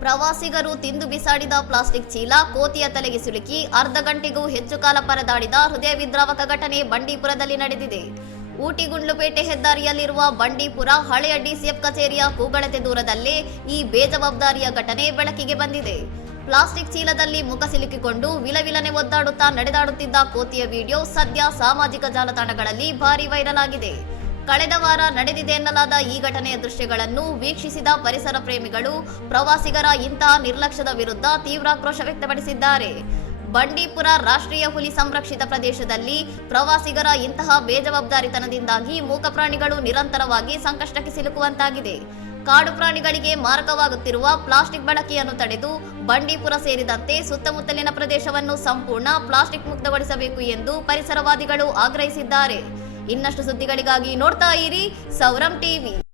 ಪ್ರವಾಸಿಗರು ತಿಂದು ಬಿಸಾಡಿದ ಪ್ಲಾಸ್ಟಿಕ್ ಚೀಲ ಕೋತಿಯ ತಲೆಗೆ ಸಿಲುಕಿ ಅರ್ಧ ಗಂಟೆಗೂ ಹೆಚ್ಚು ಕಾಲ ಪರದಾಡಿದ ಹೃದಯ ವಿದ್ರಾವಕ ಘಟನೆ ಬಂಡೀಪುರದಲ್ಲಿ ನಡೆದಿದೆ. ಊಟಿ-ಗುಂಡ್ಲುಪೇಟೆ ಹೆದ್ದಾರಿಯಲ್ಲಿರುವ ಬಂಡೀಪುರ ಹಳೆಯ ಡಿಸಿಎಫ್ ಕಚೇರಿಯ ಕೂಗಳತೆ ದೂರದಲ್ಲೇ ಈ ಬೇಜವಾಬ್ದಾರಿಯ ಘಟನೆ ಬೆಳಕಿಗೆ ಬಂದಿದೆ. ಪ್ಲಾಸ್ಟಿಕ್ ಚೀಲದಲ್ಲಿ ಮುಖ ಸಿಲುಕಿಕೊಂಡು ವಿಲವಿಲನೆ ಒದ್ದಾಡುತ್ತಾ ನಡೆದಾಡುತ್ತಿದ್ದ ಕೋತಿಯ ವಿಡಿಯೋ ಸದ್ಯ ಸಾಮಾಜಿಕ ಜಾಲತಾಣಗಳಲ್ಲಿ ಭಾರಿ ವೈರಲ್ ಆಗಿದೆ. ಕಳೆದ ವಾರ ನಡೆದಿದೆ ಎನ್ನಲಾದ ಈ ಘಟನೆಯ ದೃಶ್ಯಗಳನ್ನು ವೀಕ್ಷಿಸಿದ ಪರಿಸರ ಪ್ರೇಮಿಗಳು ಪ್ರವಾಸಿಗರ ಇಂತಹ ನಿರ್ಲಕ್ಷ್ಯದ ವಿರುದ್ಧ ತೀವ್ರ ಆಕ್ರೋಶ ವ್ಯಕ್ತಪಡಿಸಿದ್ದಾರೆ. ಬಂಡೀಪುರ ರಾಷ್ಟ್ರೀಯ ಹುಲಿ ಸಂರಕ್ಷಿತ ಪ್ರದೇಶದಲ್ಲಿ ಪ್ರವಾಸಿಗರ ಇಂತಹ ಬೇಜವಾಬ್ದಾರಿತನದಿಂದಾಗಿ ಮೂಕ ಪ್ರಾಣಿಗಳು ನಿರಂತರವಾಗಿ ಸಂಕಷ್ಟಕ್ಕೆ ಸಿಲುಕುವಂತಾಗಿದೆ. ಕಾಡು ಪ್ರಾಣಿಗಳಿಗೆ ಮಾರಕವಾಗುತ್ತಿರುವ ಪ್ಲಾಸ್ಟಿಕ್ ಬಳಕೆಯನ್ನು ತಡೆದು ಬಂಡೀಪುರ ಸೇರಿದಂತೆ ಸುತ್ತಮುತ್ತಲಿನ ಪ್ರದೇಶವನ್ನು ಸಂಪೂರ್ಣ ಪ್ಲಾಸ್ಟಿಕ್ ಮುಕ್ತಗೊಳಿಸಬೇಕು ಎಂದು ಪರಿಸರವಾದಿಗಳು ಆಗ್ರಹಿಸಿದ್ದಾರೆ. ಇನ್ನಷ್ಟು ಸುದ್ದಿಗಳಿಗಾಗಿ ನೋಡ್ತಾ ಇರಿ ಸೌರಂ ಟಿವಿ.